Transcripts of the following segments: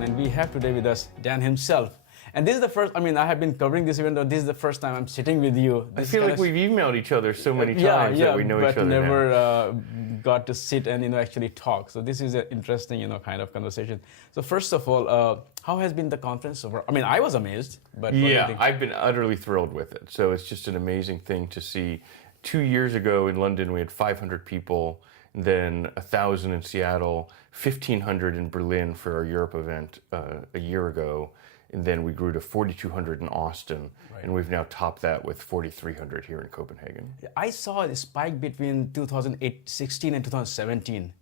Kohn, and we have today with us Dan himself. And this is the first, I have been covering this event, but this is the first time I'm sitting with you. I feel like we've emailed each other so many times that we know each other but now. never got to sit and actually talk. So this is an interesting kind of conversation. So first of all, how has been the conference so far? I was amazed, but yeah, I've been utterly thrilled with it. So it's just an amazing thing to see. 2 years ago in London, we had 500 people, and then 1,000 in Seattle, 1,500 in Berlin for our Europe event a year ago. And then we grew to 4,200 in Austin, and we've now topped that with 4,300 here in Copenhagen. I saw a spike between 2016 and 2017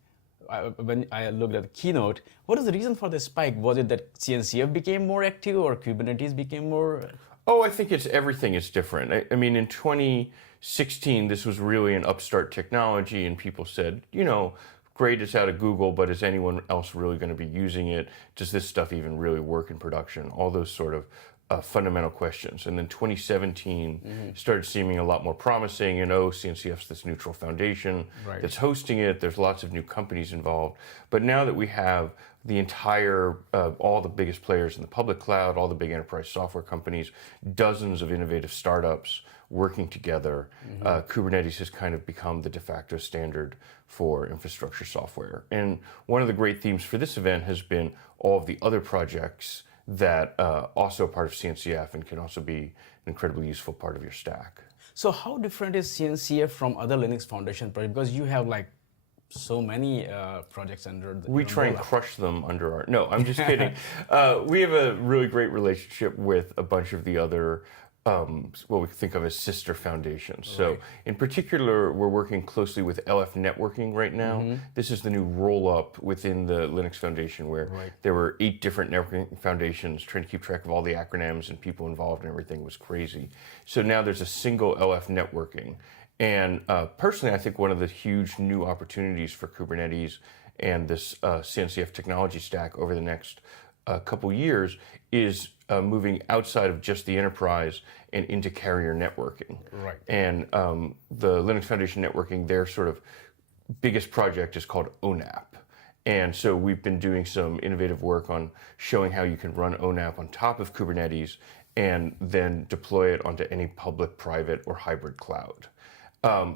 when I looked at the keynote. What is the reason for the spike? Was it that CNCF became more active or Kubernetes became more? Oh, I think it's everything is different. In 2016, this was really an upstart technology, and people said, great, it's out of Google, but is anyone else really going to be using it? Does this stuff even really work in production? All those sort of fundamental questions. And then 2017 started seeming a lot more promising, and CNCF's this neutral foundation that's hosting it. There's lots of new companies involved. But now that we have the entire, all the biggest players in the public cloud, all the big enterprise software companies, dozens of innovative startups working together, Kubernetes has kind of become the de facto standard for infrastructure software. And one of the great themes for this event has been all of the other projects that also are part of CNCF and can also be an incredibly useful part of your stack. So how different is CNCF from other Linux Foundation projects? Because you have so many projects under the... We try and crush them under our... No, I'm just kidding. We have a really great relationship with a bunch of the other what we think of as sister foundations. So in particular, we're working closely with LF Networking right now. This is the new roll-up within the Linux Foundation where there were 8 different networking foundations trying to keep track of all the acronyms and people involved, and everything was crazy. So now there's a single LF Networking. And personally, I think one of the huge new opportunities for Kubernetes and this CNCF technology stack over the next couple years is moving outside of just the enterprise and into carrier networking. And the Linux Foundation networking, their sort of biggest project is called ONAP. And so we've been doing some innovative work on showing how you can run ONAP on top of Kubernetes and then deploy it onto any public, private, or hybrid cloud.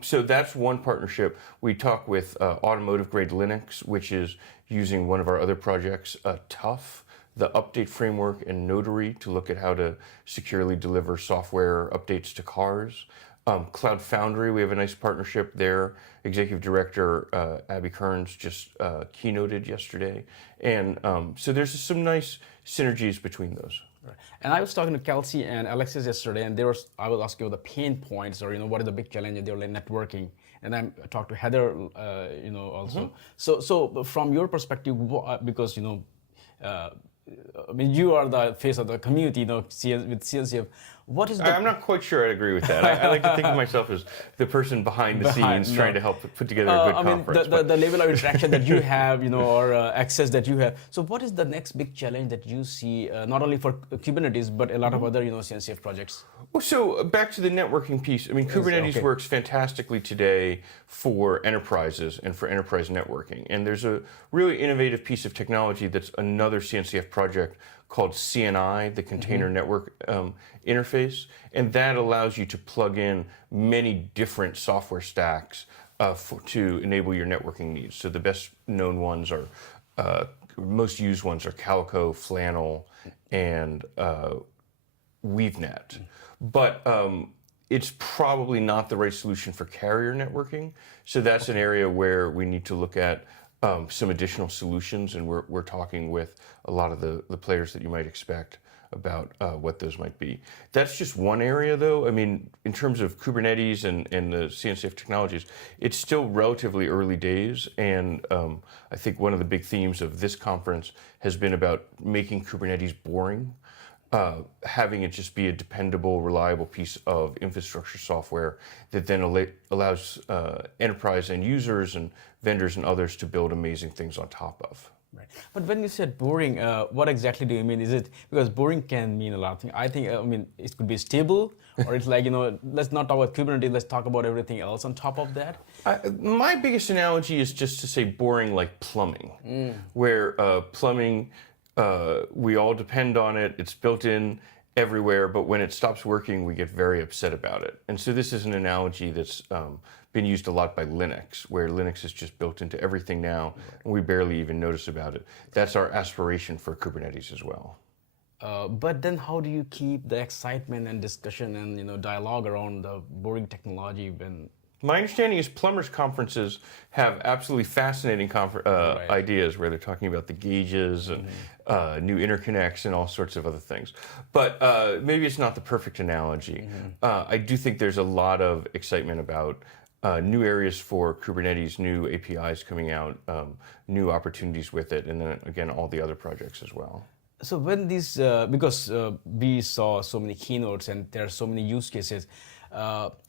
So that's one partnership. We talk with automotive grade Linux, which is using one of our other projects, Tough, the update framework, and Notary to look at how to securely deliver software updates to cars. Cloud Foundry, we have a nice partnership there. Executive Director Abby Kearns just keynoted yesterday. And so there's some nice synergies between those. And I was talking to Kelsey and Alexis yesterday, and I was asking about the pain points, or what is the big challenge? They were networking, and I talked to Heather, also. So from your perspective, because you are the face of the community, with CNCF. What is I'm not quite sure I'd agree with that. I like to think of myself as the person behind the scenes trying to help put together a good conference. The level of interaction that you have, or access that you have. So what is the next big challenge that you see, not only for Kubernetes, but a lot of other, CNCF projects? Well, so back to the networking piece. Kubernetes works fantastically today for enterprises and for enterprise networking. And there's a really innovative piece of technology that's another CNCF project called CNI, the Container Network Interface, and that allows you to plug in many different software stacks to enable your networking needs. So the best known ones are, most used ones are Calico, Flannel, and WeaveNet. But it's probably not the right solution for carrier networking. So that's an area where we need to look at some additional solutions, and we're talking with a lot of the players that you might expect about what those might be. That's just one area, though. In terms of Kubernetes and the CNCF technologies, it's still relatively early days, and I think one of the big themes of this conference has been about making Kubernetes boring. Having it just be a dependable, reliable piece of infrastructure software that then allows enterprise end users and vendors and others to build amazing things on top of. Right. But when you said boring, what exactly do you mean? Is it because boring can mean a lot of things? I think, it could be stable, or it's like, let's not talk about Kubernetes, let's talk about everything else on top of that. My biggest analogy is just to say boring like plumbing, where plumbing we all depend on it. It's built in everywhere, but when it stops working, we get very upset about it. And so this is an analogy that's been used a lot by Linux, where Linux is just built into everything now, and we barely even notice about it. That's our aspiration for Kubernetes as well. But then how do you keep the excitement and discussion and dialogue around the boring technology when... My understanding is plumbers conferences have absolutely fascinating ideas where they're talking about the gauges and new interconnects and all sorts of other things. But maybe it's not the perfect analogy. I do think there's a lot of excitement about new areas for Kubernetes, new APIs coming out, new opportunities with it, and then again, all the other projects as well. So when these, because we saw so many keynotes and there are so many use cases,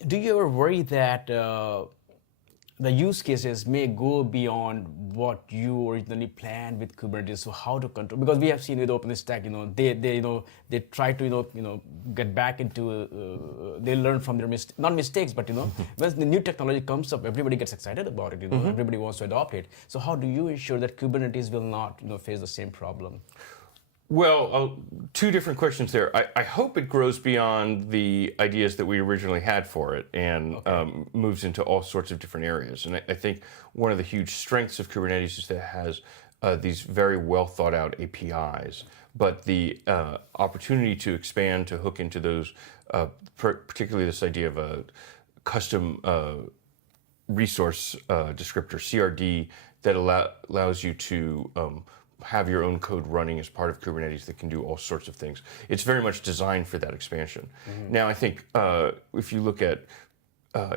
do you ever worry that the use cases may go beyond what you originally planned with Kubernetes? So how to control? Because we have seen with OpenStack, they try to get back into they learn from their not mistakes, but when the new technology comes up, everybody gets excited about it. Everybody wants to adopt it. So how do you ensure that Kubernetes will not face the same problem? Well, two different questions there. I hope it grows beyond the ideas that we originally had for it and moves into all sorts of different areas. And I think one of the huge strengths of Kubernetes is that it has these very well thought out APIs, but the opportunity to expand, to hook into those, particularly this idea of a custom resource descriptor, CRD, that allows you to have your own code running as part of Kubernetes that can do all sorts of things. It's very much designed for that expansion. Now, I think if you look at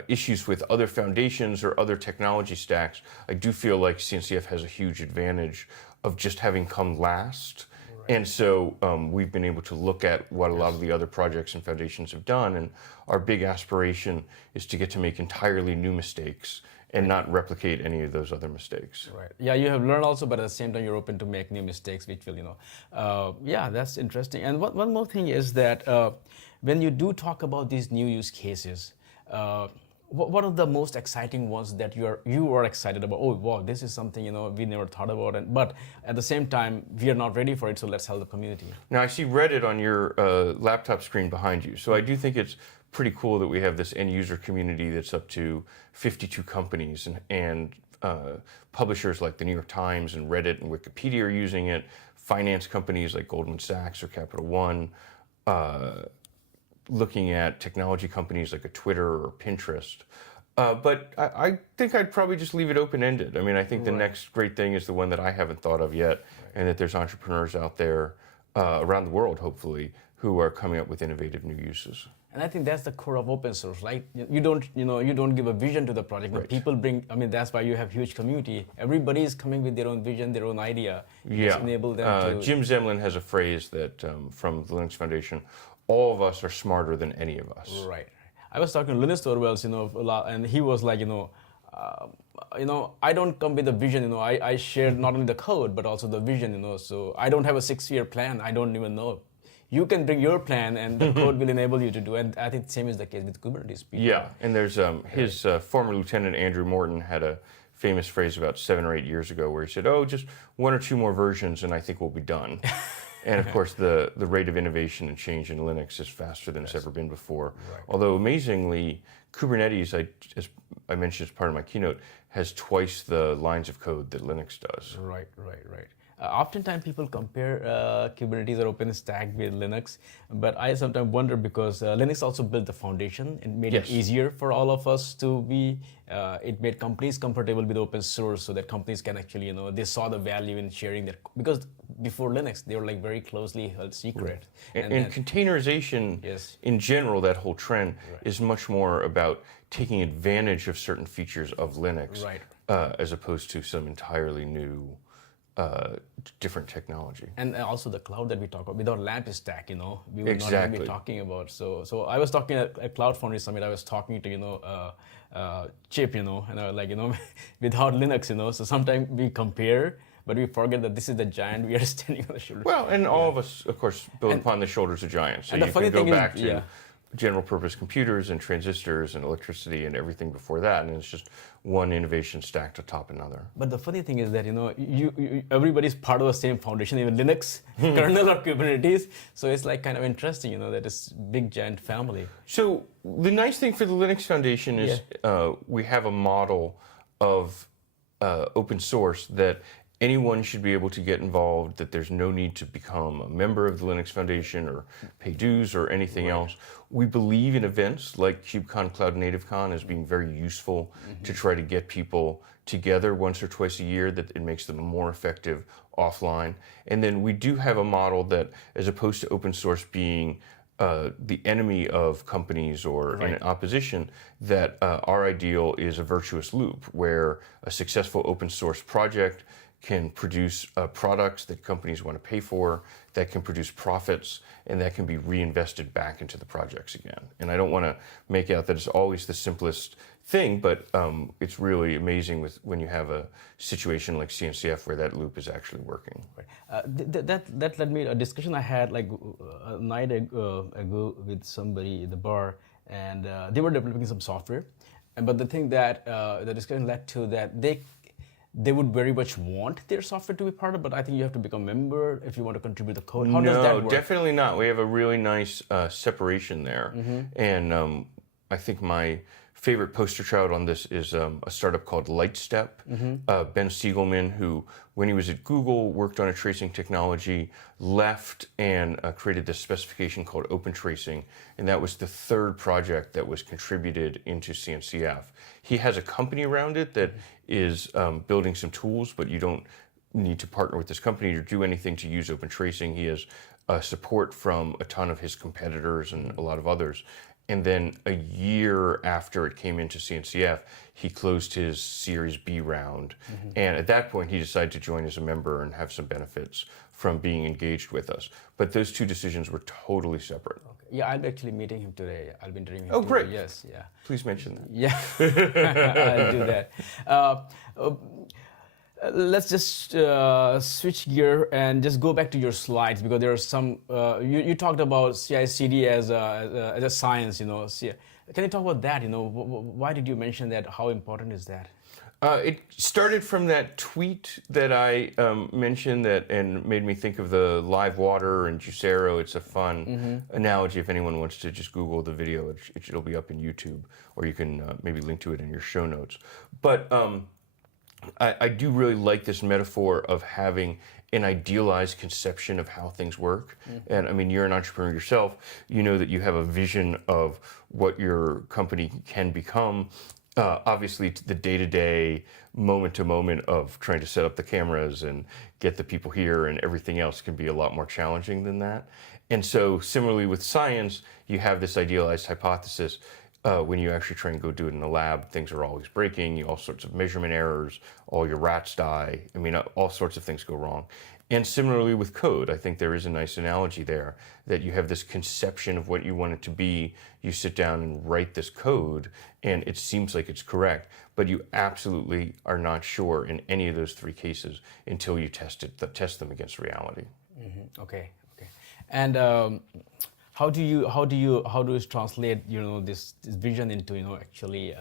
issues with other foundations or other technology stacks, I do feel like CNCF has a huge advantage of just having come last. And so we've been able to look at what a lot of the other projects and foundations have done, and our big aspiration is to get to make entirely new mistakes and not replicate any of those other mistakes. Right. Yeah, you have learned also, but at the same time, you're open to make new mistakes, which will, yeah, that's interesting. And one more thing is that when you do talk about these new use cases, what are the most exciting ones that you are excited about? Oh, wow, this is something we never thought about, but at the same time we are not ready for it. So let's help the community. Now I see Reddit on your laptop screen behind you. So I do think it's pretty cool that we have this end user community that's up to 52 companies and publishers like the New York Times and Reddit and Wikipedia are using it. Finance companies like Goldman Sachs or Capital One. Looking at technology companies like a Twitter or Pinterest. But I think I'd probably just leave it open-ended. I mean, I think the next great thing is the one that I haven't thought of yet, and that there's entrepreneurs out there around the world, hopefully, who are coming up with innovative new uses. And I think that's the core of open source, right? You don't give a vision to the project, but people bring. I mean, that's why you have huge community. Everybody is coming with their own vision, their own idea. Yeah. Enable them to. Jim Zemlin has a phrase that from the Linux Foundation. All of us are smarter than any of us. Right. I was talking to Linus Torvalds, a lot, and he was like, I don't come with a vision, I share not only the code, but also the vision, so I don't have a 6-year plan. I don't even know. You can bring your plan and the code will enable you to do, and I think the same is the case with Kubernetes. Yeah, and there's his former lieutenant, Andrew Morton, had a famous phrase about 7 or 8 years ago where he said, oh, just 1 or 2 more versions and I think we'll be done. And of course, the rate of innovation and change in Linux is faster than it's ever been before. Right. Although amazingly, Kubernetes, as I mentioned as part of my keynote, has twice the lines of code that Linux does. Right. Oftentimes people compare Kubernetes or OpenStack with Linux, but I sometimes wonder because Linux also built the foundation and made it easier for all of us to be. It made companies comfortable with open source, so that companies can actually, they saw the value in sharing their, because before Linux they were like very closely held secret. Right. And containerization in general, that whole trend is much more about taking advantage of certain features of Linux, as opposed to some entirely new. Different technology. And also the cloud that we talk about, without LAMP stack, we would not even be talking about. So I was talking at Cloud Foundry Summit, I was talking to, Chip, and I was like, without Linux, so sometimes we compare, but we forget that this is the giant we are standing on the shoulder. Well, and all of us, of course, build upon the shoulders of giants. So and you can go back to general purpose computers and transistors and electricity and everything before that, and it's just one innovation stacked atop another. But the funny thing is that everybody's part of the same foundation, even Linux, kernel or Kubernetes. So it's like kind of interesting, that it's big giant family. So the nice thing for the Linux Foundation is we have a model of open source that anyone should be able to get involved, that there's no need to become a member of the Linux Foundation or pay dues or anything else. We believe in events like KubeCon, Cloud Native Con as being very useful to try to get people together once or twice a year, that it makes them more effective offline. And then we do have a model that, as opposed to open source being the enemy of companies or in opposition, that our ideal is a virtuous loop where a successful open source project can produce products that companies want to pay for, that can produce profits, and that can be reinvested back into the projects again. And I don't want to make out that it's always the simplest thing, but it's really amazing when you have a situation like CNCF where that loop is actually working. That led me to a discussion I had like a night ago with somebody at the bar, and they were developing some software. But the thing that the discussion led to that they would very much want their software to be part of, but I think you have to become a member if you want to contribute the code. How does that work? No, definitely not. We have a really nice separation there. And I think my favorite poster child on this is a startup called Lightstep. Ben Siegelman, who, when he was at Google, worked on a tracing technology, left and created this specification called Open Tracing, and that was the third project that was contributed into CNCF. He has a company around it that is building some tools, but you don't need to partner with this company or do anything to use Open Tracing. He has support from a ton of his competitors and a lot of others. And then a year after it came into CNCF, he closed his Series B round. And at that point, he decided to join as a member and have some benefits from being engaged with us. But those two decisions were totally separate. Okay. Yeah, I'll be actually meeting him today. I'll be interviewing him today. Oh, great. Yes, yeah. Please mention that. Yeah, I'll do that. Let's just switch gear and just go back to your slides, because there are some, you talked about CI/CD as a science, Can you talk about that, Why did you mention that? How important is that? It started from that tweet that I mentioned and made me think of the live water and Juicero. It's a fun analogy if anyone wants to just Google the video. It'll be up in YouTube, or you can maybe link to it in your show notes. But I do really like this metaphor of having an idealized conception of how things work. And I mean, you're an entrepreneur yourself. You know that you have a vision of what your company can become. Obviously, the day-to-day, moment-to-moment of trying to set up the cameras and get the people here and everything else can be a lot more challenging than that. And so similarly with science, you have this idealized hypothesis. When you actually try and go do it in the lab, things are always breaking, all sorts of measurement errors, all your rats die. I mean, all sorts of things go wrong. And similarly with code, I think there is a nice analogy there, that you have this conception of what you want it to be. You sit down and write this code, and it seems like it's correct, but you absolutely are not sure in any of those three cases until you test them against reality. Okay. And how do you translate this vision into actually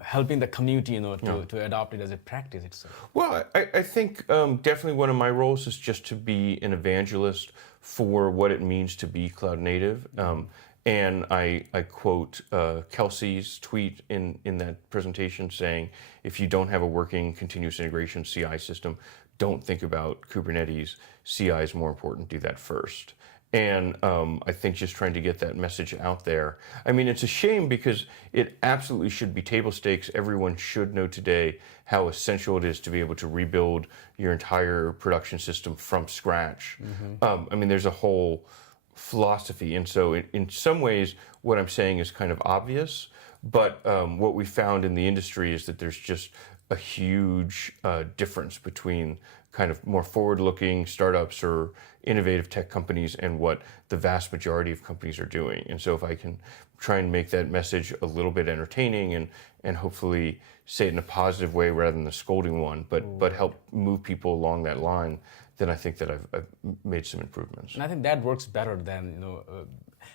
helping the community to adopt it as a practice itself? Well, I think definitely one of my roles is just to be an evangelist for what it means to be cloud native. And I quote Kelsey's tweet in that presentation saying, if you don't have a working continuous integration CI system, don't think about Kubernetes. CI is more important. Do that first. And I think just trying to get that message out there. I mean, it's a shame because it absolutely should be table stakes. Everyone should know today how essential it is to be able to rebuild your entire production system from scratch. I mean, there's a whole philosophy. And so in some ways, what I'm saying is kind of obvious. But what we found in the industry is that there's just a huge difference between kind of more forward-looking startups or innovative tech companies and what the vast majority of companies are doing. And so if I can try and make that message a little bit entertaining and hopefully say it in a positive way rather than the scolding one, but help move people along that line, then I think that I've made some improvements. And I think that works better than,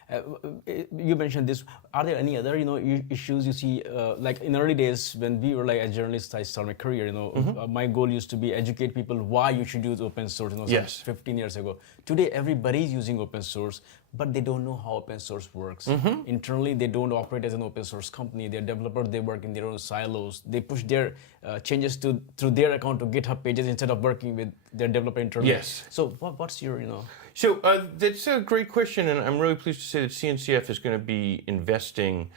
You mentioned this. Are there any other, issues you see? Like in early days when we were like as journalists, I started my career. My goal used to be educate people why you should use open source. Yes. Some 15 years ago. Today, everybody is using open source, but they don't know how open source works. Internally, they don't operate as an open source company. They're developers. They work in their own silos. They push their changes through their account to GitHub pages instead of working with their developer internally. Yes. So what's your, So that's a great question, and I'm really pleased to say that CNCF is going to be investing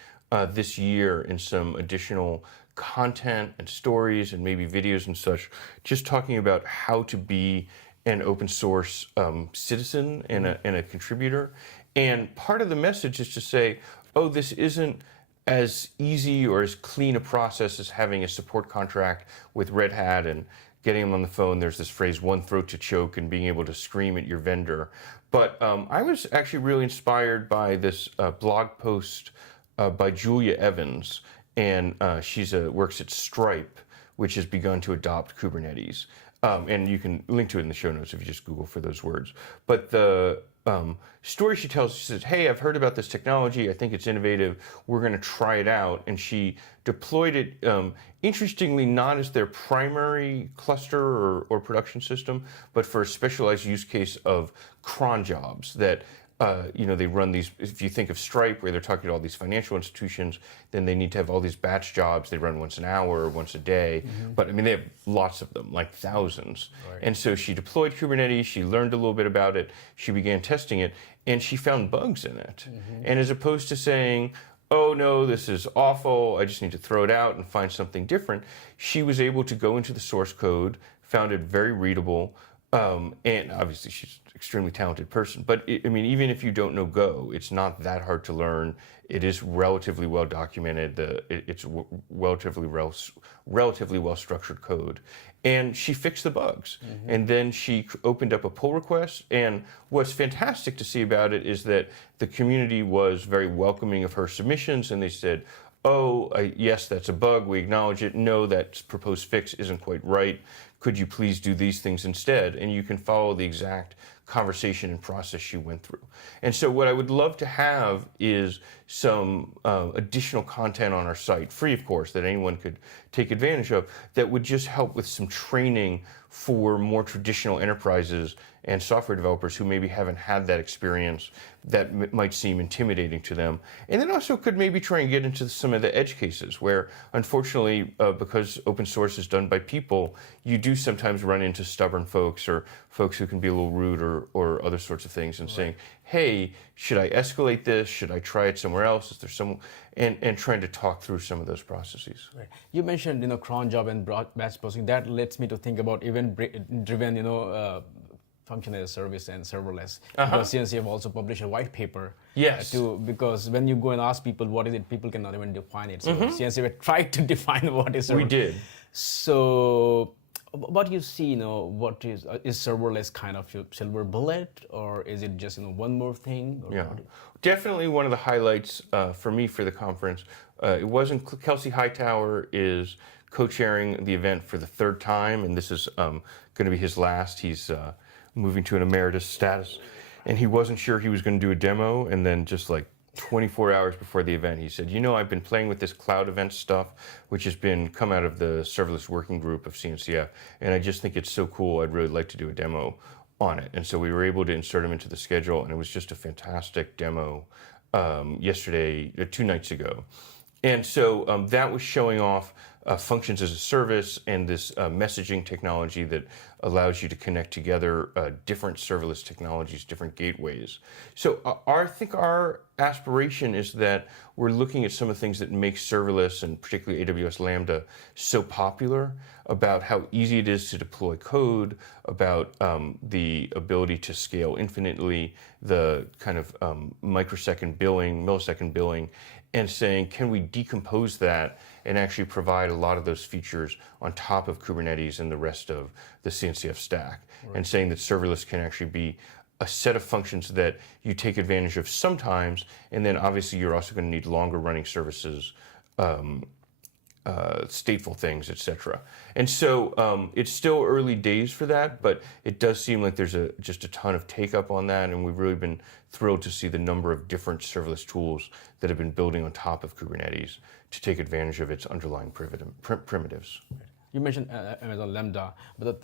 this year in some additional content and stories and maybe videos and such, just talking about how to be an open source citizen and a contributor. And part of the message is to say, oh, this isn't as easy or as clean a process as having a support contract with Red Hat and getting them on the phone. There's this phrase, one throat to choke, and being able to scream at your vendor. But I was actually really inspired by this blog post by Julia Evans, and she works at Stripe, which has begun to adopt Kubernetes. And you can link to it in the show notes if you just Google for those words. But the story she tells, she says, hey, I've heard about this technology. I think it's innovative. We're going to try it out. And she deployed it, interestingly, not as their primary cluster or production system, but for a specialized use case of cron jobs that they run these. If you think of Stripe, where they're talking to all these financial institutions, then they need to have all these batch jobs. They run once an hour, once a day. But I mean, they have lots of them, like thousands. Right. And so she deployed Kubernetes. She learned a little bit about it. She began testing it, and she found bugs in it. And as opposed to saying, oh no, this is awful, I just need to throw it out and find something different, she was able to go into the source code, found it very readable, and obviously she's an extremely talented person. But even if you don't know Go, it's not that hard to learn. It is relatively well documented. It's relatively well structured code. And she fixed the bugs. And then she opened up a pull request. And what's fantastic to see about it is that the community was very welcoming of her submissions, and they said, oh, yes, that's a bug. We acknowledge it. No, that proposed fix isn't quite right. Could you please do these things instead? And you can follow the exact conversation and process she went through. And so what I would love to have is some additional content on our site, free of course, that anyone could take advantage of, that would just help with some training for more traditional enterprises and software developers who maybe haven't had that experience, that might seem intimidating to them. And then also could maybe try and get into some of the edge cases where, unfortunately, because open source is done by people, you do sometimes run into stubborn folks or folks who can be a little rude or other sorts of things, and saying, hey, should I escalate this? Should I try it somewhere else? Is there some, and trying to talk through some of those processes. Right. You mentioned, cron job and batch processing. That lets me to think about event-driven, function as a service and serverless. Because CNCF also published a white paper. Yes. Because when you go and ask people what is it, people cannot even define it. So CNCF tried to define what is serverless. We did. So what do you see, what is serverless kind of your silver bullet, or is it just, one more thing? Or yeah, definitely one of the highlights for me for the conference. It wasn't, Kelsey Hightower is co-chairing the event for the third time, and this is going to be his last. He's moving to an emeritus status, and he wasn't sure he was going to do a demo, and then just like 24 hours before the event, he said, I've been playing with this cloud event stuff, which has come out of the serverless working group of CNCF, and I just think it's so cool, I'd really like to do a demo on it. And so we were able to insert him into the schedule, and it was just a fantastic demo yesterday, 2 nights ago. And so that was showing off functions as a service and this messaging technology that allows you to connect together different serverless technologies, different gateways. So I think our aspiration is that we're looking at some of the things that make serverless, and particularly AWS Lambda, so popular, about how easy it is to deploy code, about the ability to scale infinitely, the kind of millisecond billing, and saying, can we decompose that and actually provide a lot of those features on top of Kubernetes and the rest of the CNCF stack? Right. And saying that serverless can actually be a set of functions that you take advantage of sometimes, and then obviously you're also going to need longer running services stateful things, etc. And so it's still early days for that, but it does seem like there's just a ton of take up on that, and we've really been thrilled to see the number of different serverless tools that have been building on top of Kubernetes to take advantage of its underlying primitives. You mentioned Amazon Lambda, but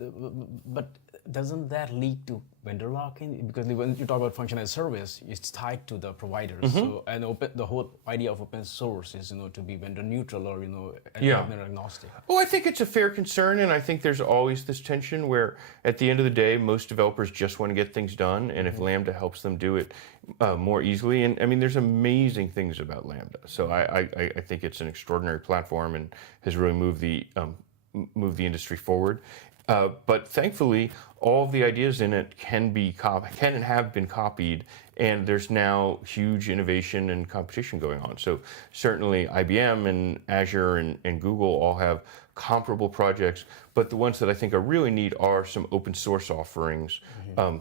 doesn't that lead to vendor lock-in? Because when you talk about function as service, it's tied to the providers. So and the whole idea of open source is to be vendor neutral or vendor agnostic. Well, I think it's a fair concern, and I think there's always this tension where, at the end of the day, most developers just want to get things done, and if Lambda helps them do it more easily, and I mean, there's amazing things about Lambda. So I think it's an extraordinary platform and has really moved the industry forward. But thankfully, all of the ideas in it can and have been copied, and there's now huge innovation and competition going on. So certainly IBM and Azure and Google all have comparable projects, but the ones that I think are really neat are some open source offerings,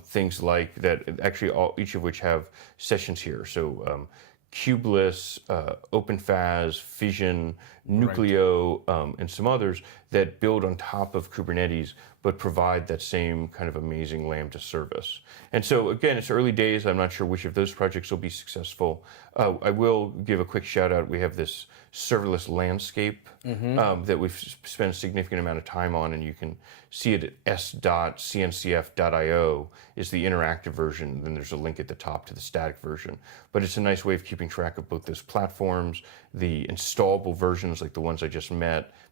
things like that, actually each of which have sessions here. So Kubeless, OpenFAS, Fission, Nucleo, and some others that build on top of Kubernetes, but provide that same kind of amazing Lambda service. And so again, it's early days. I'm not sure which of those projects will be successful. I will give a quick shout out. We have this serverless landscape that we've spent a significant amount of time on, and you can see it at s.cncf.io is the interactive version. Then there's a link at the top to the static version. But it's a nice way of keeping track of both those platforms, the installable versions like the ones I just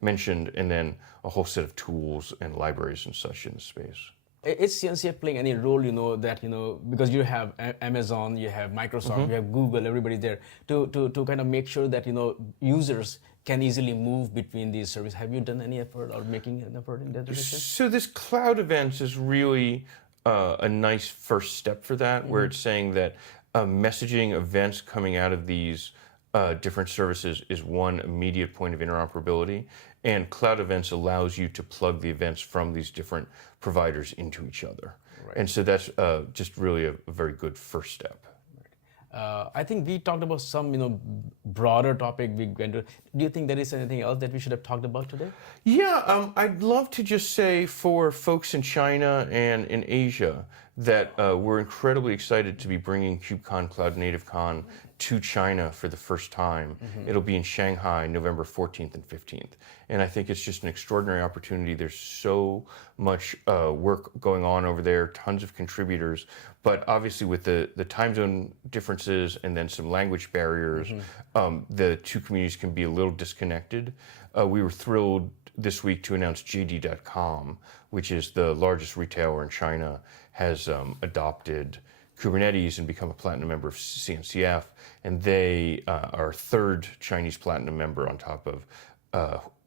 mentioned, and then a whole set of tools and libraries and such in the space. Is CNCF playing any role, because you have Amazon, you have Microsoft, you have Google, everybody there, to kind of make sure that, users can easily move between these services? Have you done any effort or making an effort in that direction? So this cloud events is really a nice first step for that, where it's saying that messaging events coming out of these different services is one immediate point of interoperability, and cloud events allows you to plug the events from these different providers into each other. Right. And so that's just really a very good first step. I think we talked about some, broader topic we went to. Do you think there is anything else that we should have talked about today? Yeah, I'd love to just say for folks in China and in Asia that we're incredibly excited to be bringing KubeCon Cloud Native Con to China for the first time. It'll be in Shanghai, November 14th and 15th. And I think it's just an extraordinary opportunity. There's so much work going on over there, tons of contributors. But obviously with the time zone differences and then some language barriers, the two communities can be a little disconnected. We were thrilled this week to announce JD.com, which is the largest retailer in China, has adopted Kubernetes and become a platinum member of CNCF, and they are third Chinese platinum member on top of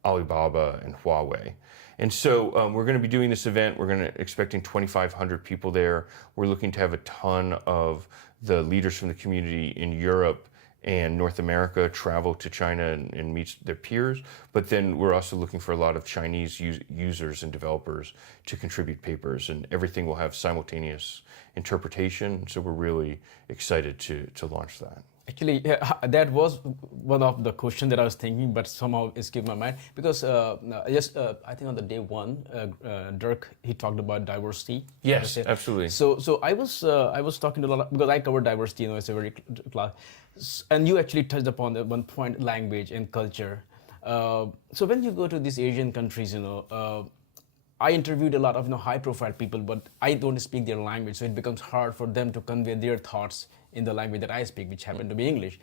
Alibaba and Huawei. And so we're going to be doing this event. We're expecting 2,500 people there. We're looking to have a ton of the leaders from the community in Europe and North America travel to China and meet their peers. But then we're also looking for a lot of Chinese users and developers to contribute papers, and everything will have simultaneous interpretation. So we're really excited to launch that. Actually, that was one of the questions that I was thinking, but somehow it escaped my mind. Because I think on the day one, Dirk, he talked about diversity. Yes, absolutely. So I was talking to a lot because I cover diversity. It's a very class, and you actually touched upon the one point, language and culture. So when you go to these Asian countries, I interviewed a lot of high-profile people, but I don't speak their language, so it becomes hard for them to convey their thoughts in the language that I speak, which happen to be English.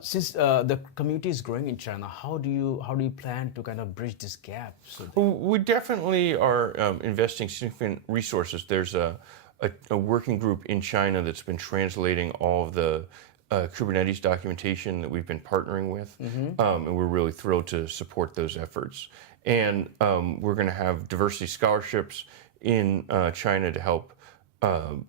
Since the community is growing in China, how do you plan to kind of bridge this gap? We definitely are investing significant resources. There's a working group in China that's been translating all of the Kubernetes documentation that we've been partnering with, and we're really thrilled to support those efforts. And we're going to have diversity scholarships in China to help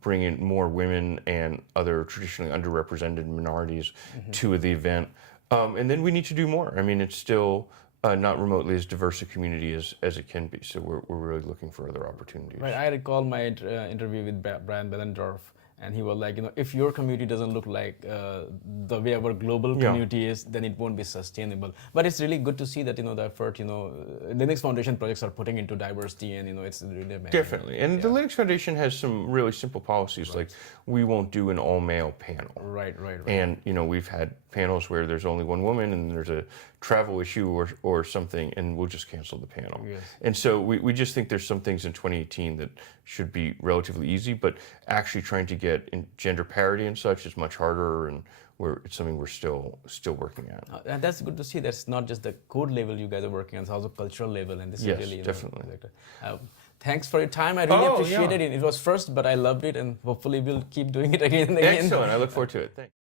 bring in more women and other traditionally underrepresented minorities to the event. And then we need to do more. I mean, it's still not remotely as diverse a community as it can be. So we're really looking for other opportunities. Right. I recall my interview with Brian Behlendorf And he was like, if your community doesn't look like the way our global community is, then it won't be sustainable. But it's really good to see that, the effort, Linux Foundation projects are putting into diversity, and, it's really amazing. Definitely. And the Linux Foundation has some really simple policies, like we won't do an all-male panel. Right. And, we've had panels where there's only one woman and there's a travel issue or something, and we'll just cancel the panel. Yes. And so we just think there's some things in 2018 that should be relatively easy, but actually trying to get in gender parity and such is much harder, and it's something we're still working at. And that's good to see. That's not just the code level you guys are working on, it's also cultural level, and this Yes, is really definitely. Thanks for your time. I really appreciated it. It was first, but I loved it, and hopefully we'll keep doing it again and again. Excellent. I look forward to it. Thanks.